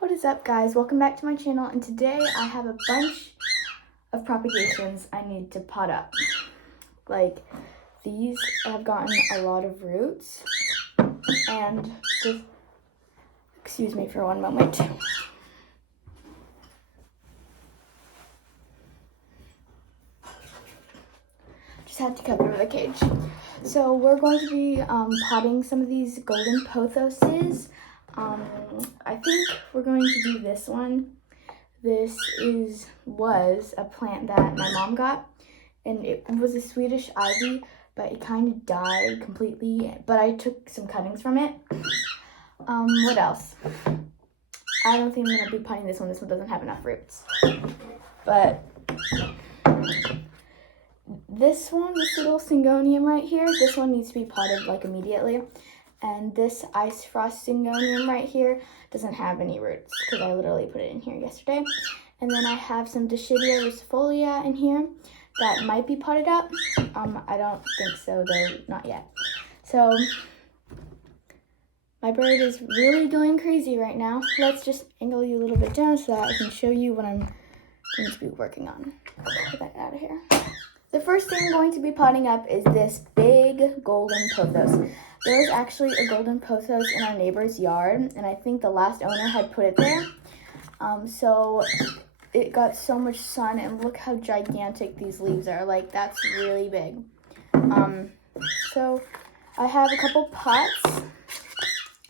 What is up, guys? Welcome back to my channel, and today I have a bunch of propagations I need to pot up. Like, these have gotten a lot of roots, and just excuse me for one moment. Just had to cover the cage. So we're going to be potting some of these golden pothoses. I think we're going to do this one. This was a plant that my mom got, and it was a Swedish ivy, but it kind of died completely, but I took some cuttings from it. What else? I don't think I'm going to be potting this one. This one doesn't have enough roots. But this little syngonium right here, this one needs to be potted like immediately. And this ice frost syngonium right here doesn't have any roots because I literally put it in here yesterday. And then I have some Dischidia rustifolia in here that might be potted up. I don't think so though, not yet. So my bird is really going crazy right now. Let's just angle you a little bit down so that I can show you what I'm going to be working on. Get that out of here. The first thing I'm going to be potting up is this big golden pothos. There was actually a golden pothos in our neighbor's yard, and I think the last owner had put it there. So it got so much sun, and look how gigantic these leaves are. Like, that's really big. So I have a couple pots.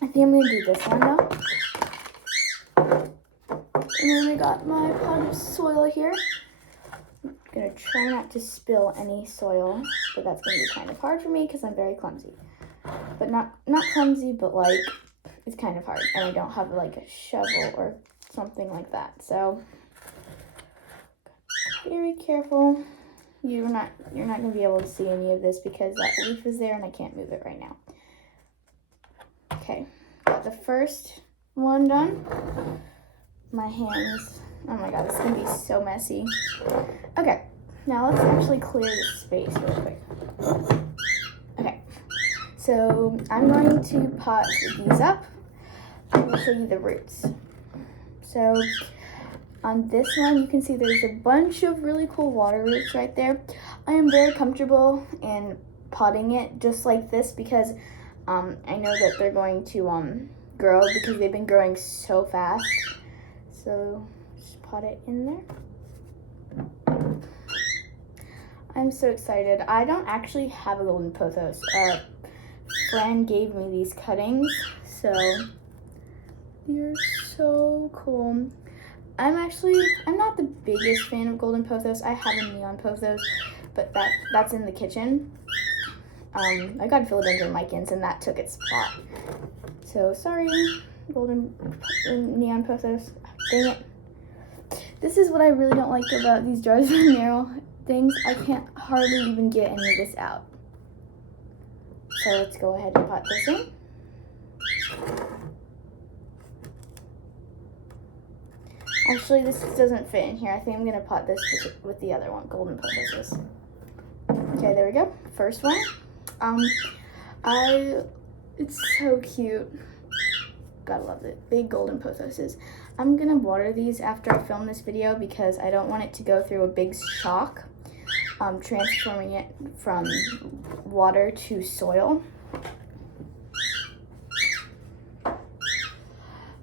I think I'm going to do this one though. And then I got my pot of soil here. I'm going to try not to spill any soil, but that's going to be kind of hard for me because I'm very clumsy. But not clumsy, but like it's kind of hard, and I don't have like a shovel or something like that. So very careful. You're not gonna be able to see any of this because that leaf is there and I can't move it right now. Okay, got the first one done. My hands, oh my god, this is gonna be so messy. Okay, now let's actually clear the space real quick. Okay. So I'm going to pot these up. I'm going to show you the roots. So on this one, you can see there's a bunch of really cool water roots right there. I am very comfortable in potting it just like this because I know that they're going to grow because they've been growing so fast. So just pot it in there. I'm so excited. I don't actually have a golden pothos. Fran gave me these cuttings, so they're so cool. I'm not the biggest fan of golden pothos. I have a neon pothos, but that's in the kitchen. I got philodendron lichens, and that took its spot. So sorry, golden neon pothos. Dang it. This is what I really don't like about these jars of narrow things. I can't hardly even get any of this out. So let's go ahead and pot this in. Actually, this doesn't fit in here. I think I'm gonna pot this with the other one, golden pothos. Okay, there we go. First one. It's so cute. Gotta love it. Big golden pothoses. I'm gonna water these after I film this video because I don't want it to go through a big shock. Transforming it from water to soil.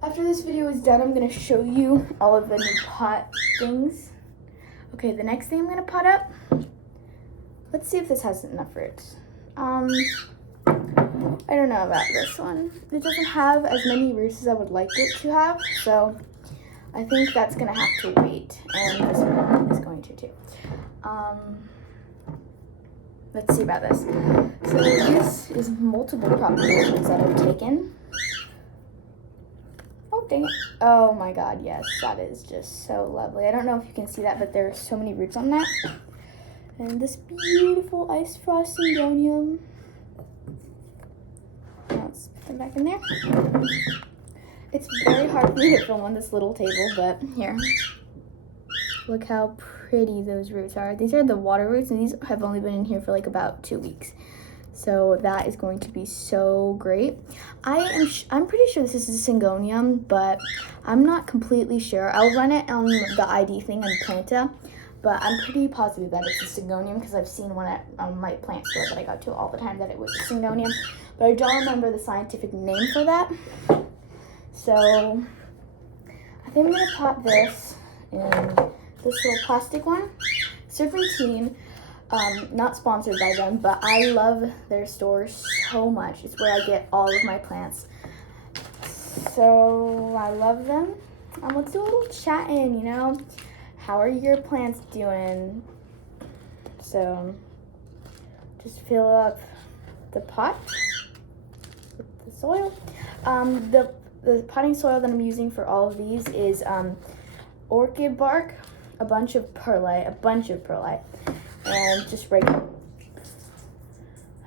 After this video is done, I'm going to show you all of the new pot things. Okay, the next thing I'm going to pot up, let's see if this has enough roots. I don't know about this one. It doesn't have as many roots as I would like it to have, so I think that's going to have to wait, and this one is going to too. Let's see about this. So this is multiple propagations that I've taken. Oh, dang it. Oh my god, yes, that is just so lovely. I don't know if you can see that, but there are so many roots on that. And this beautiful ice frost syngonium. Let's put them back in there. It's very hard for me to film on this little table, but here. Look how pretty those roots are. These are the water roots, and these have only been in here for like about 2 weeks. So that is going to be so great. I'm pretty sure this is a syngonium, but I'm not completely sure. I'll run it on the ID thing on Planta, but I'm pretty positive that it's a syngonium because I've seen one at my plant store that I go to all the time that it was a syngonium, but I don't remember the scientific name for that. So I think I'm gonna pot this in this little plastic one. Serpentine. Not sponsored by them, but I love their store so much. It's where I get all of my plants. So I love them. Let's do a little chatting, you know. How are your plants doing? So just fill up the pot with the soil. The potting soil that I'm using for all of these is orchid bark, a bunch of perlite, and just regular.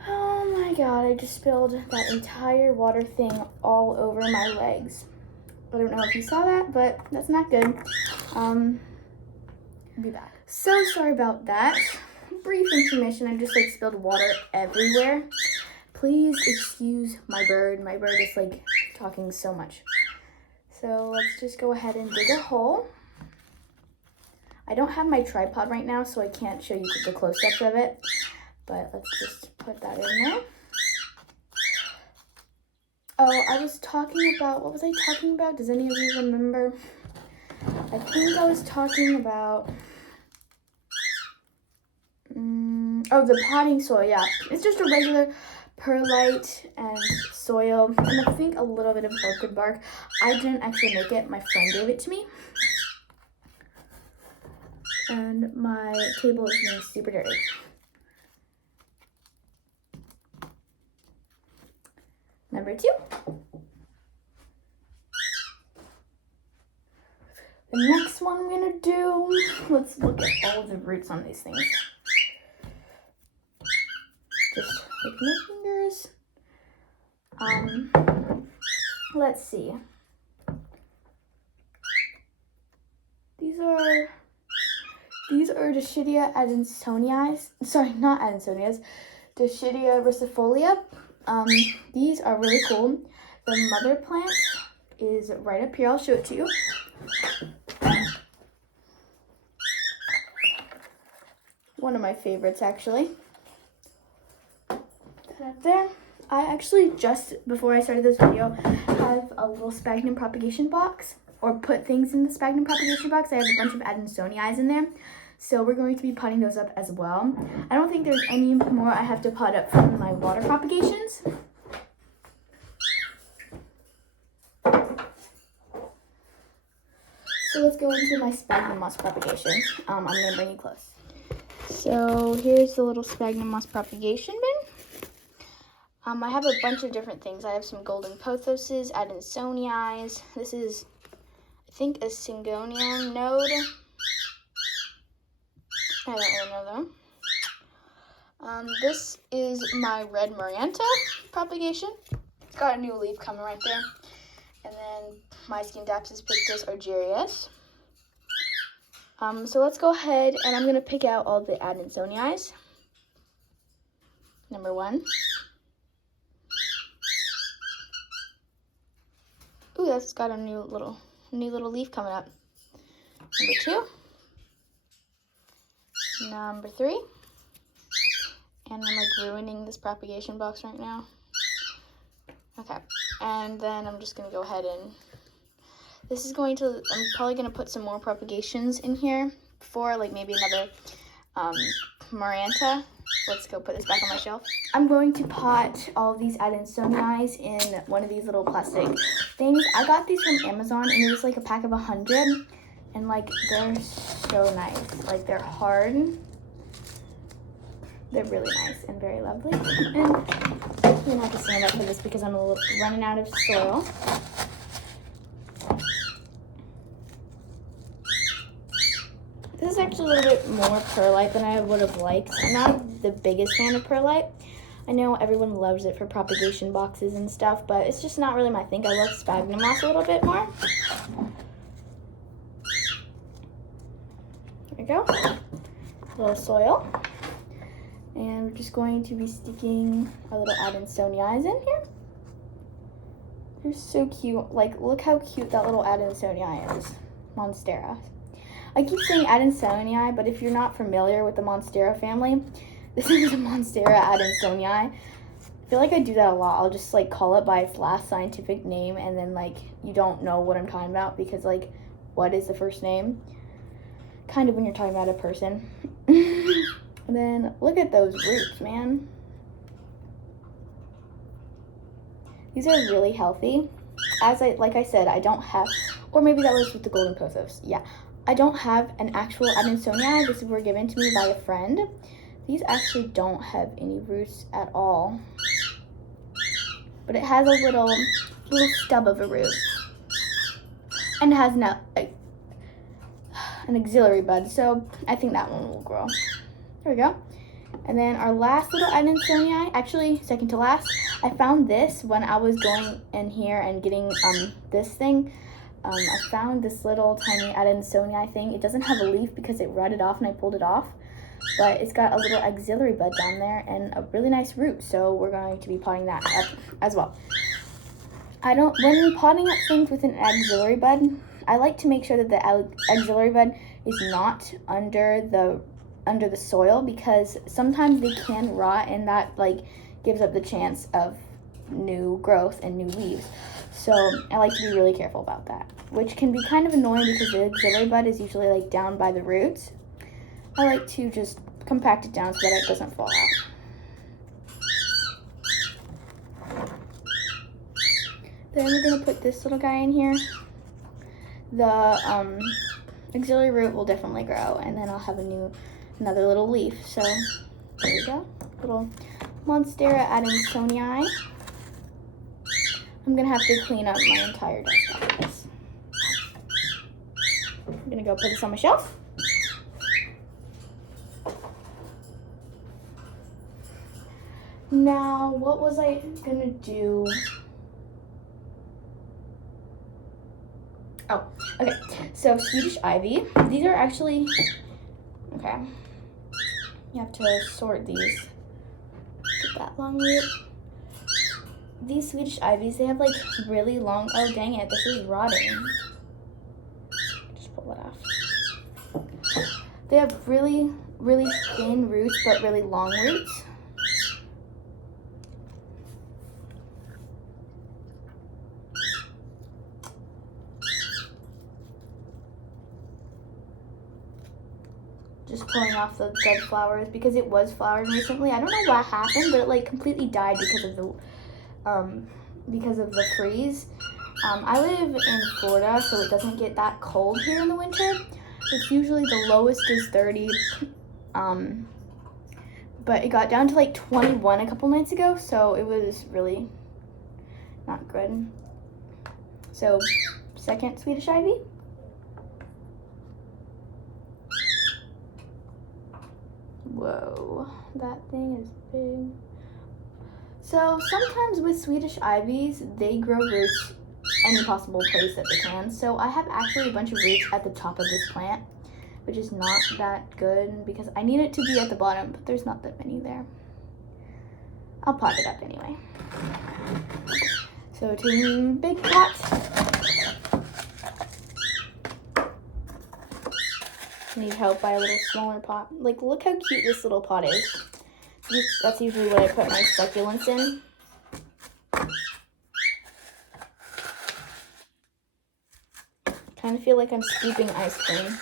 Oh my god, I just spilled that entire water thing all over my legs. I don't know if you saw that, but that's not good. Be back. So sorry about that. Brief intermission, I just spilled water everywhere. Please excuse my bird. My bird is talking so much. So let's just go ahead and dig a hole. I don't have my tripod right now, so I can't show you the close-ups of it, but let's just put that in there. Oh, I was talking about, what was I talking about? Does any of you remember? I think I was talking about, the potting soil, yeah. It's just a regular perlite and soil, and I think a little bit of orchid bark. I didn't actually make it, my friend gave it to me. And my table is getting super dirty. Number 2. The next one I'm gonna do, let's look at all the roots on these things. Just take my fingers. Let's see. These are Dischidia adansonii. Sorry, not adansonias. Dischidia rucifolia. These are really cool. The mother plant is right up here. I'll show it to you. One of my favorites, actually. Up there. I actually, just before I started this video, have a little sphagnum propagation box, or put things in the sphagnum propagation box. I have a bunch of adansonii in there. So we're going to be potting those up as well. I don't think there's any more I have to pot up from my water propagations. So let's go into my sphagnum moss propagation. I'm going to bring you close. So here's the little sphagnum moss propagation bin. I have a bunch of different things. I have some golden pothoses, adansonii. This is, I think, a syngonium node. I don't really know them. This is my red Marianta propagation. It's got a new leaf coming right there. And then my Scindapsus pictus argyrius. So let's go ahead and I'm going to pick out all the adansonii. Number 1. Ooh, that's got a new little leaf coming up. Number 2. Number 3. And I'm ruining this propagation box right now. Okay, and then I'm just gonna go ahead and, I'm probably gonna put some more propagations in here for maybe another Marianta. Let's go put this back on my shelf. I'm going to pot all of these adansonii in one of these little plastic things. I got these from Amazon and it was a pack of 100. And they're so nice. They're hard. They're really nice and very lovely. And I'm gonna have to stand up for this because I'm running out of soil. This is actually a little bit more perlite than I would have liked. I'm not the biggest fan of perlite. I know everyone loves it for propagation boxes and stuff, but it's just not really my thing. I love sphagnum moss a little bit more. There we go. A little soil. And we're just going to be sticking our little Adansonii in here. They're so cute. Like, look how cute that little Adansonii is. Monstera. I keep saying Adansonii, but if you're not familiar with the Monstera family, this is a Monstera Adansonii. I feel like I do that a lot. I'll just like call it by its last scientific name, and then like you don't know what I'm talking about because like what is the first name? Kind of when you're talking about a person. And then look at those roots, man. These are really healthy. Like I said, I don't have, or maybe that was with the golden pothos. Yeah, I don't have an actual Adansonii. These were given to me by a friend. These actually don't have any roots at all, but it has a little stub of a root, and it has an auxiliary bud. So I think that one will grow. There we go. And then our last little Adansonii, actually second to last, I found this when I was going in here and getting this thing. I found this little tiny Adansonii thing. It doesn't have a leaf because it rotted off and I pulled it off, but it's got a little auxiliary bud down there and a really nice root. So we're going to be potting that up as well. When potting up things with an auxiliary bud, I like to make sure that the auxiliary bud is not under the soil, because sometimes they can rot and that like gives up the chance of new growth and new leaves. So I like to be really careful about that, which can be kind of annoying because the auxiliary bud is usually like down by the roots. I like to just compact it down so that it doesn't fall out. Then we're gonna put this little guy in here. The auxiliary root will definitely grow, and then I'll have another little leaf. So there we go, little Monstera Adansonii. I'm gonna have to clean up my entire desk after this. I'm gonna go put this on my shelf. Now, what was I gonna do? Oh, okay, so Swedish ivy. These are actually, okay, you have to sort these. Get that long root. These Swedish ivies, they have like really long, oh dang it, this is rotting. Just pull that off. They have really, really thin roots, but really long roots. Just pulling off the dead flowers because it was flowering recently. I don't know what happened, but it like completely died because of the freeze. I live in Florida, so it doesn't get that cold here in the winter. It's usually the lowest is 30, but it got down to like 21 a couple nights ago, so it was really not good. So second Swedish ivy. Whoa, that thing is big. So sometimes with Swedish ivies, they grow roots any possible place that they can. So I have actually a bunch of roots at the top of this plant, which is not that good because I need it to be at the bottom, but there's not that many there. I'll pot it up anyway. So to big pot. Need help by a little smaller pot. Like, look how cute this little pot is. That's usually what I put my succulents in. Kind of feel like I'm scooping ice cream.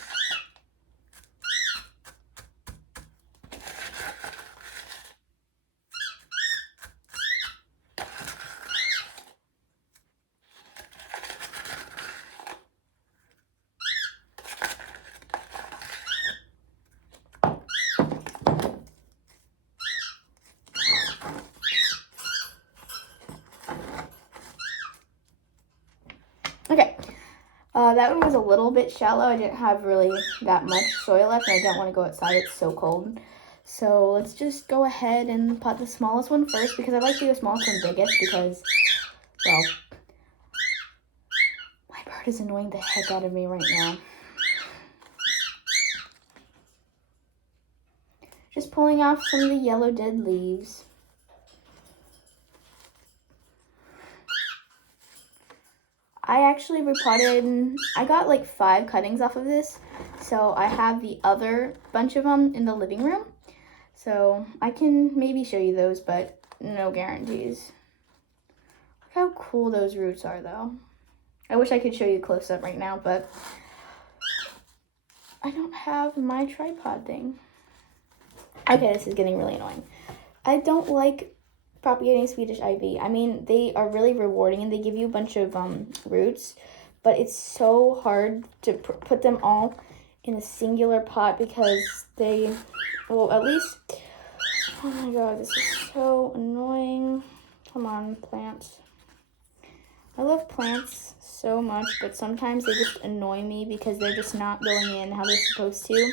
Okay, that one was a little bit shallow. I didn't have really that much soil left, and I didn't want to go outside. It's so cold. So let's just go ahead and pot the smallest one first, because I like to go smallest and biggest because, well, my bird is annoying the heck out of me right now. Just pulling off some of the yellow dead leaves. I actually repotted, I got like 5 cuttings off of this, so I have the other bunch of them in the living room. So I can maybe show you those, but no guarantees. Look how cool those roots are though. I wish I could show you close up right now, but I don't have my tripod thing. Okay, this is getting really annoying. I don't like propagating Swedish ivy. I mean, they are really rewarding and they give you a bunch of roots, but it's so hard to put them all in a singular pot because they, well, at least, oh my god, this is so annoying. Come on, plants. I love plants so much, but sometimes they just annoy me because they're just not going in how they're supposed to.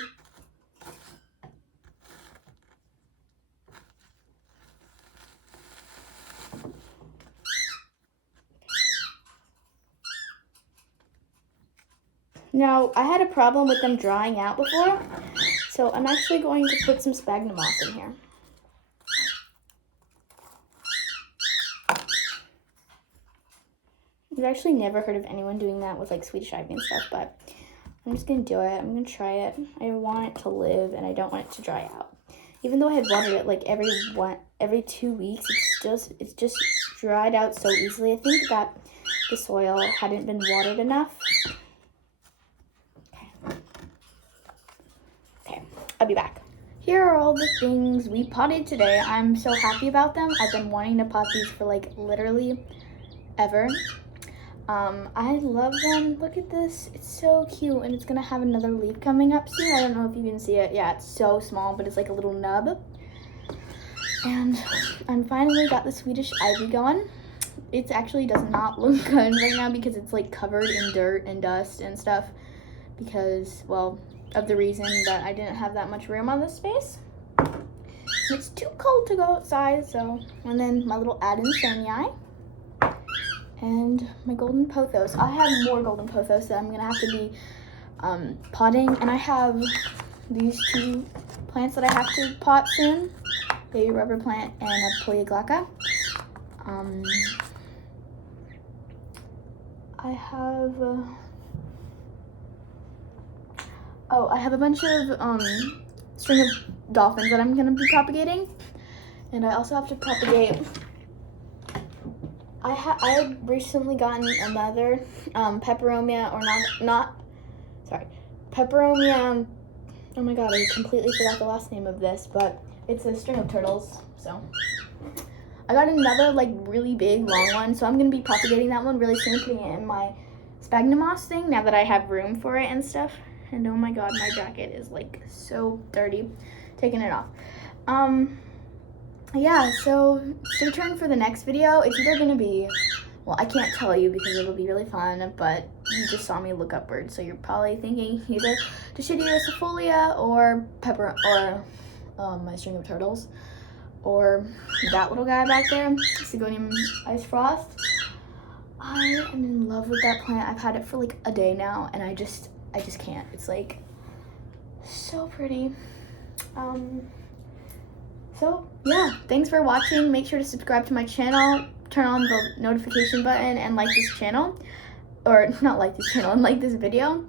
Now, I had a problem with them drying out before, so I'm actually going to put some sphagnum moss in here. I've actually never heard of anyone doing that with like Swedish ivy and stuff, but I'm just gonna do it. I'm gonna try it. I want it to live and I don't want it to dry out. Even though I had watered it like every 2 weeks, it's just dried out so easily. I think that the soil hadn't been watered enough. Okay, I'll be back. Here are all the things we potted today. I'm so happy about them. I've been wanting to pot these for like literally ever. I love them. Look at this. It's so cute, and it's gonna have another leaf coming up soon. I don't know if you can see it. Yeah, it's so small, but it's like a little nub. And I'm finally got the Swedish ivy going. It actually does not look good right now because it's like covered in dirt and dust and stuff because, well, of the reason that I didn't have that much room on this space. It's too cold to go outside, so, and then my little Adansonii. And my golden pothos. I have more golden pothos that I'm gonna have to be potting, and I have these 2 plants that I have to pot soon, a rubber plant and a polyglacca. I have I have a bunch of string of dolphins that I'm gonna be propagating, and I also have to propagate. I had recently gotten another peperomia, or peperomia. Oh my god, I completely forgot the last name of this, but it's a string of turtles. So I got another like really big long one, so I'm gonna be propagating that one really soon, putting it in my sphagnum moss thing now that I have room for it and stuff. And oh my god, my jacket is like so dirty. Taking it off. Yeah, so stay tuned for the next video. It's either gonna be, well, I can't tell you because it'll be really fun, but you just saw me look upward, so you're probably thinking either Dischidiosifolia or my string of turtles, or that little guy back there, Sigonium Ice Frost. I am in love with that plant. I've had it for like a day now, and I just can't. It's like so pretty. So yeah, thanks for watching. Make sure to subscribe to my channel, turn on the notification button, and like this channel, or not like this channel, and like this video,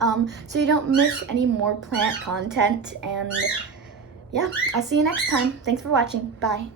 so you don't miss any more plant content. And yeah, I'll see you next time. Thanks for watching. Bye.